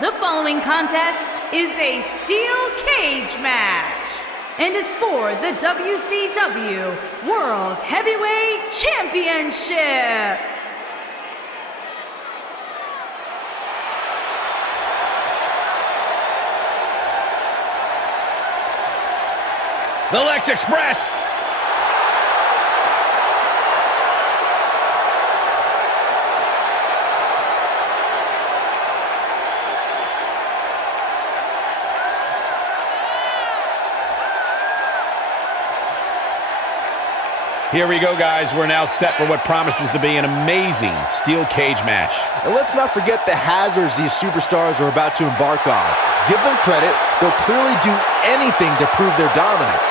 The following contest is a steel cage match and is for the WCW World Heavyweight Championship. The Lex Express. Here we go, guys. We're now set for what promises to be an amazing steel cage match. And let's not forget the hazards these superstars are about to embark on. Give them credit, they'll clearly do anything to prove their dominance.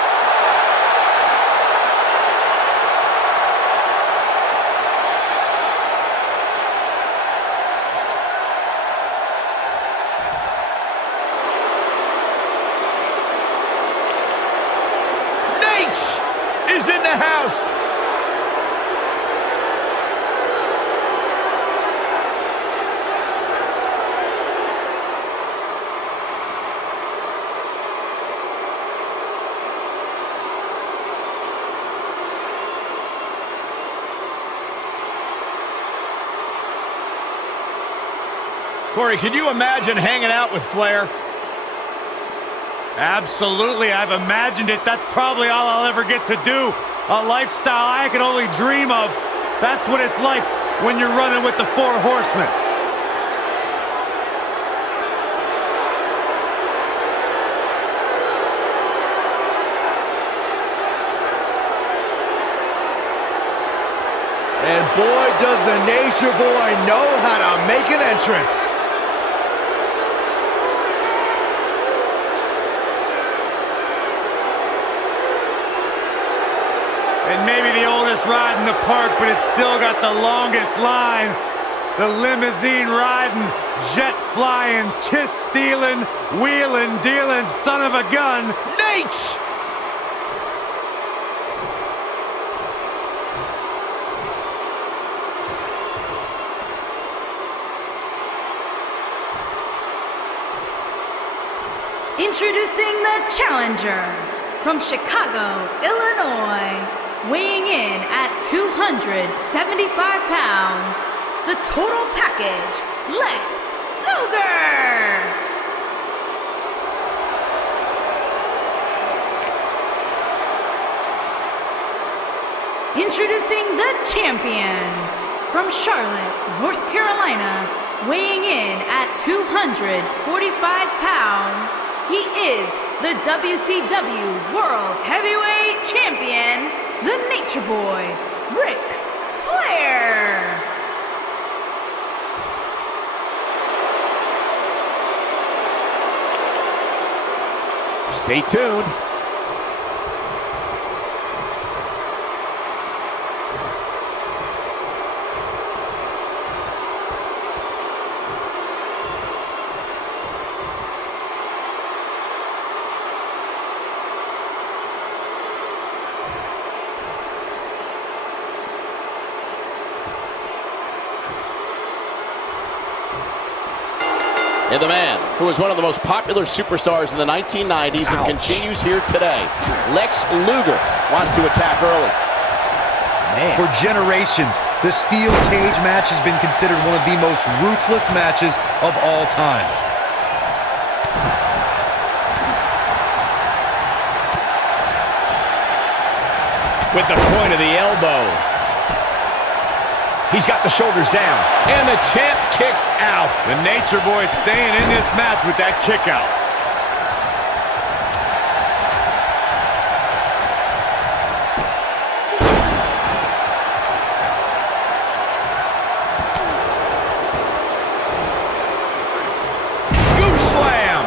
Is in the house. Corey, can you imagine hanging out with Flair? Absolutely, I've imagined it. That's probably all I'll ever get to do. A lifestyle I can only dream of. That's what it's like when you're running with the Four Horsemen. And boy, does the Nature Boy know how to make an entrance. And maybe the oldest ride in the park, but it's still got the longest line. The limousine riding, jet flying, kiss stealing, wheeling, dealing, son of a gun, Nate! Introducing the challenger from Chicago, Illinois. Weighing in at 275 pounds, the total package, Lex Luger! Introducing the champion, from Charlotte, North Carolina, weighing in at 245 pounds, he is the WCW World Heavyweight Champion, the Nature Boy, Ric Flair. Stay tuned. And the man who was one of the most popular superstars in the 1990s and continues here today, Lex Luger, wants to attack early. Man. For generations, the steel cage match has been considered one of the most ruthless matches of all time. With the point of the elbow. He's got the shoulders down, and the champ kicks out. The Nature Boy staying in this match with that kick out. Scoop slam.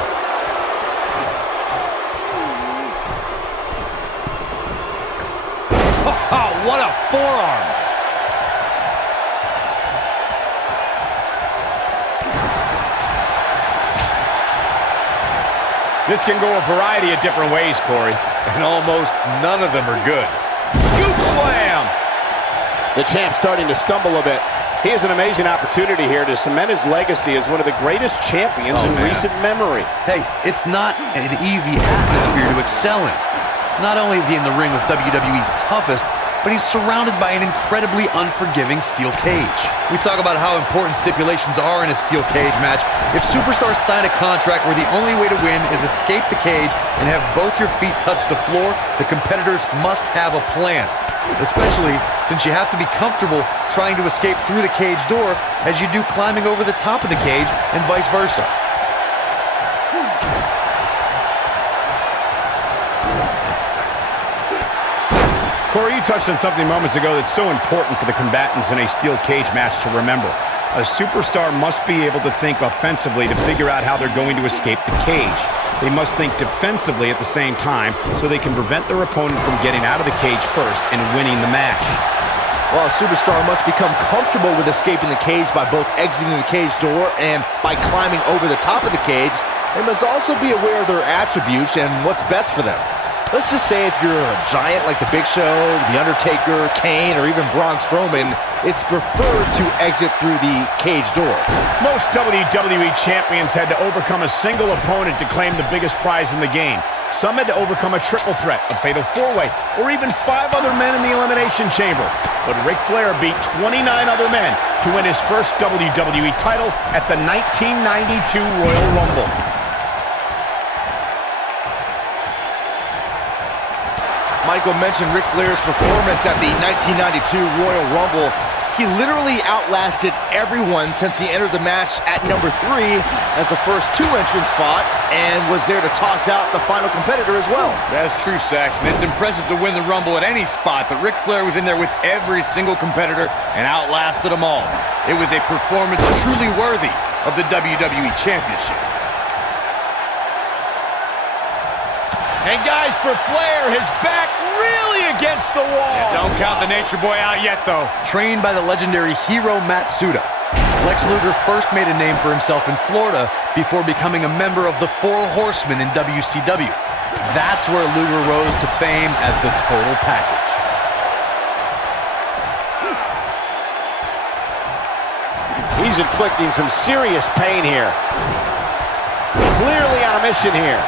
Oh, what a forearm. This can go a variety of different ways, Corey, and almost none of them are good. Scoop slam! The champ starting to stumble a bit. He has an amazing opportunity here to cement his legacy as one of the greatest champions in recent memory. Hey, it's not an easy atmosphere to excel in. Not only is he in the ring with WWE's toughest, but he's surrounded by an incredibly unforgiving steel cage. We talk about how important stipulations are in a steel cage match. If superstars sign a contract where the only way to win is escape the cage and have both your feet touch the floor, the competitors must have a plan. Especially since you have to be comfortable trying to escape through the cage door as you do climbing over the top of the cage and vice versa. Corey, you touched on something moments ago that's so important for the combatants in a steel cage match to remember. A superstar must be able to think offensively to figure out how they're going to escape the cage. They must think defensively at the same time so they can prevent their opponent from getting out of the cage first and winning the match. Well, a superstar must become comfortable with escaping the cage by both exiting the cage door and by climbing over the top of the cage. They must also be aware of their attributes and what's best for them. Let's just say if you're a giant like The Big Show, The Undertaker, Kane, or even Braun Strowman, it's preferred to exit through the cage door. Most WWE champions had to overcome a single opponent to claim the biggest prize in the game. Some had to overcome a triple threat, a fatal four-way, or even 5 other men in the Elimination Chamber. But Ric Flair beat 29 other men to win his first WWE title at the 1992 Royal Rumble. Michael mentioned Ric Flair's performance at the 1992 Royal Rumble. He literally outlasted everyone since he entered the match at number 3 as the first 2 entrants fought and was there to toss out the final competitor as well. That's true, Saxon. It's impressive to win the Rumble at any spot, but Ric Flair was in there with every single competitor and outlasted them all. It was a performance truly worthy of the WWE Championship. And guys, for Flair, his back really against the wall. Yeah, don't count the Nature Boy out yet, though. Trained by the legendary Hiro Matsuda, Lex Luger first made a name for himself in Florida before becoming a member of the Four Horsemen in WCW. That's where Luger rose to fame as the total package. He's inflicting some serious pain here. Clearly on a mission here.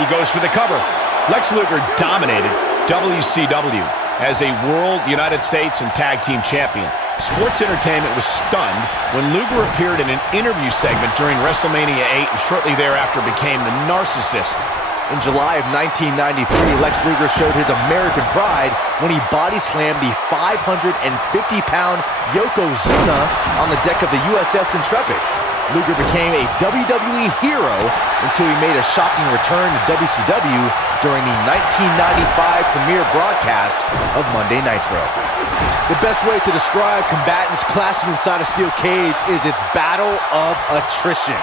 He goes for the cover. Lex Luger dominated WCW as a World, United States, and Tag Team Champion. Sports Entertainment was stunned when Luger appeared in an interview segment during WrestleMania 8 and shortly thereafter became the Narcissist. In July of 1993, Lex Luger showed his American pride when he body-slammed the 550-pound Yokozuna on the deck of the USS Intrepid. Luger became a WWE hero until he made a shocking return to WCW during the 1995 premiere broadcast of Monday Nitro. The best way to describe combatants clashing inside a steel cage is its battle of attrition.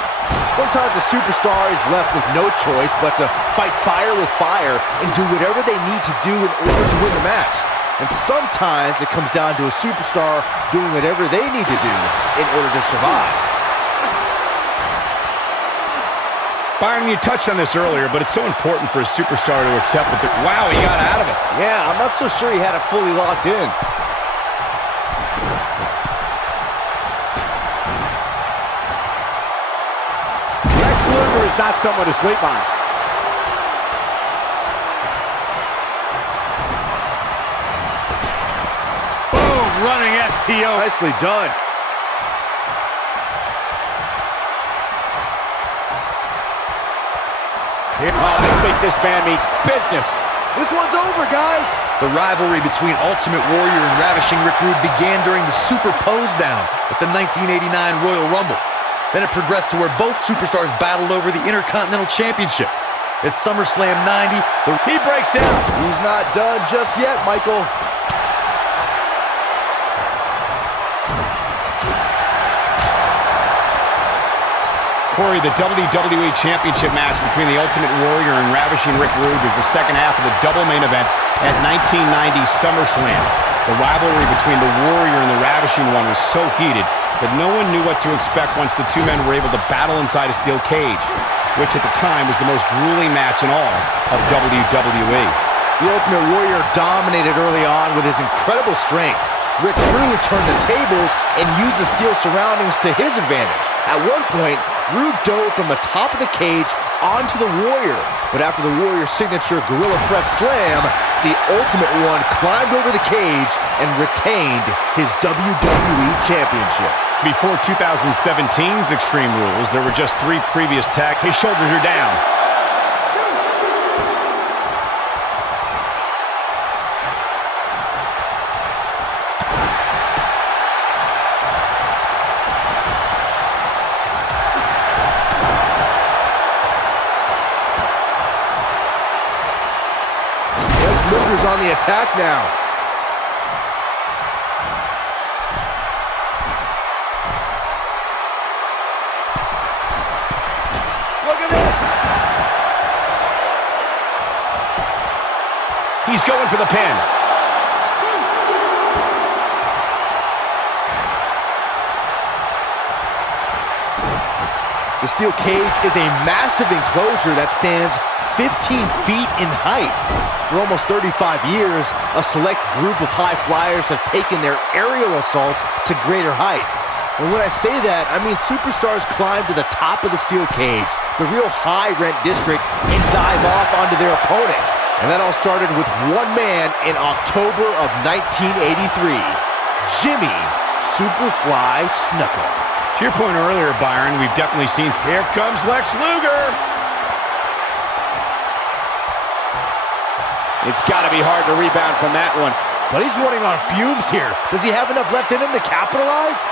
Sometimes a superstar is left with no choice but to fight fire with fire and do whatever they need to do in order to win the match. And sometimes it comes down to a superstar doing whatever they need to do in order to survive. Byron, you touched on this earlier, but it's so important for a superstar to accept that, wow, he got out of it. Yeah, I'm not so sure he had it fully locked in. Lex Luger is not someone to sleep on. Boom, running STO. Nicely done. I think this man means business. This one's over, guys. The rivalry between Ultimate Warrior and Ravishing Rick Rude began during the Super Pose Down at the 1989 Royal Rumble. Then it progressed to where both superstars battled over the Intercontinental Championship. At SummerSlam 90, he breaks out. He's not done just yet, Michael. Corey, the WWE Championship match between the Ultimate Warrior and Ravishing Rick Rude was the second half of the double main event at 1990 SummerSlam. The rivalry between the Warrior and the Ravishing One was so heated that no one knew what to expect once the two men were able to battle inside a steel cage, which at the time was the most grueling match in all of WWE. The Ultimate Warrior dominated early on with his incredible strength. Rick Rude would turn the tables and use the steel surroundings to his advantage. At one point, Rude dove from the top of the cage onto the Warrior. But after the Warrior's signature Gorilla Press Slam, the Ultimate One climbed over the cage and retained his WWE Championship. Before 2017's Extreme Rules, there were just 3 previous tags. His shoulders are down. Lex Luger's on the attack now. Look at this. He's going for the pin. The steel cage is a massive enclosure that stands 15 feet in height. For almost 35 years, a select group of high flyers have taken their aerial assaults to greater heights. And when I say that, I mean superstars climb to the top of the steel cage, the real high-rent district, and dive off onto their opponent. And that all started with one man in October of 1983, Jimmy Superfly Snuka. To your point earlier, Byron, we've definitely seen... Here comes Lex Luger! It's got to be hard to rebound from that one. But he's running on fumes here. Does he have enough left in him to capitalize?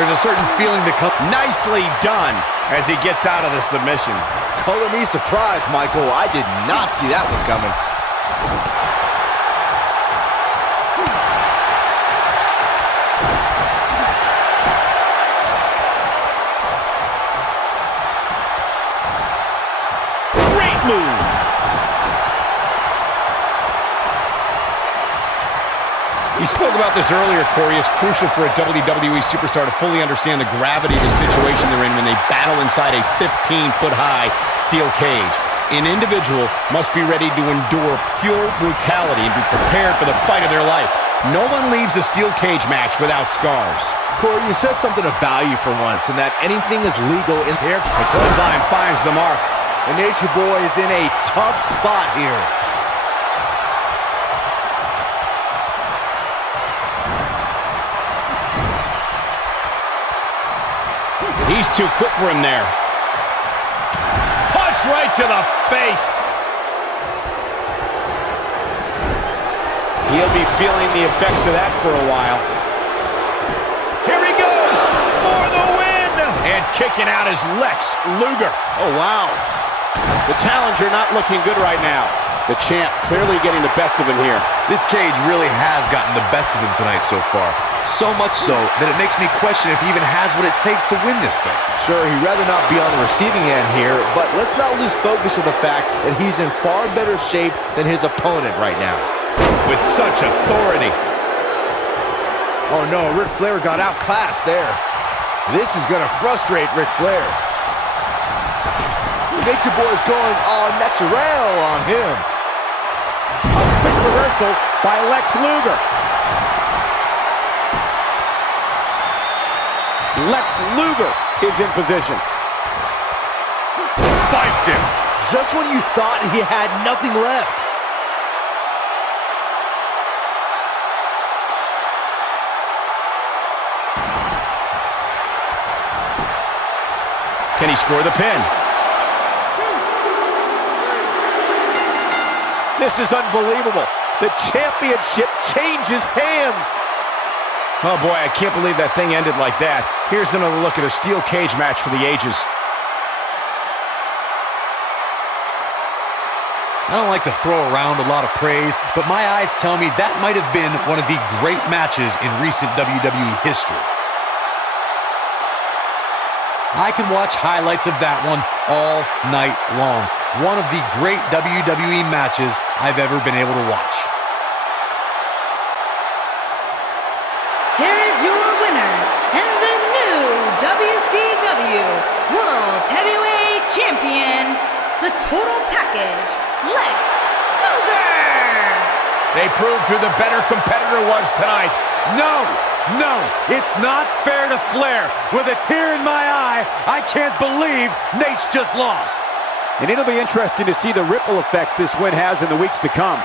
There's a certain feeling that comes. Nicely done as he gets out of the submission. Color me surprised, Michael. I did not see that one coming. Great move. You spoke about this earlier, Corey. It's crucial for a WWE superstar to fully understand the gravity of the situation they're in when they battle inside a 15-foot-high steel cage. An individual must be ready to endure pure brutality and be prepared for the fight of their life. No one leaves a steel cage match without scars. Corey, you said something of value for once, and that anything is legal in here. The clothesline finds the mark. The Nature Boy is in a tough spot here. He's too quick for him there. Punch right to the face. He'll be feeling the effects of that for a while. Here he goes for the win. And kicking out is Lex Luger. Oh, wow. The challenger not looking good right now. The champ clearly getting the best of him here. This cage really has gotten the best of him tonight so far. So much so that it makes me question if he even has what it takes to win this thing. Sure, he'd rather not be on the receiving end here, but let's not lose focus of the fact that he's in far better shape than his opponent right now. With such authority. Oh no, Ric Flair got outclassed there. This is going to frustrate Ric Flair. The Nature Boy is going all natural on him. A quick reversal by Lex Luger. Lex Luger is in position. Spiked him. Just when you thought he had nothing left. Can he score the pin? This is unbelievable. The championship changes hands. Oh boy, I can't believe that thing ended like that. Here's another look at a steel cage match for the ages. I don't like to throw around a lot of praise, but my eyes tell me that might have been one of the great matches in recent WWE history. I can watch highlights of that one all night long. One of the great WWE matches I've ever been able to watch. Here is your winner and the new WCW World Heavyweight the total package, Lex Luger! They proved who the better competitor was tonight. No, it's not fair to Flair. With a tear in my eye, I can't believe Nate's just lost. And it'll be interesting to see the ripple effects this win has in the weeks to come.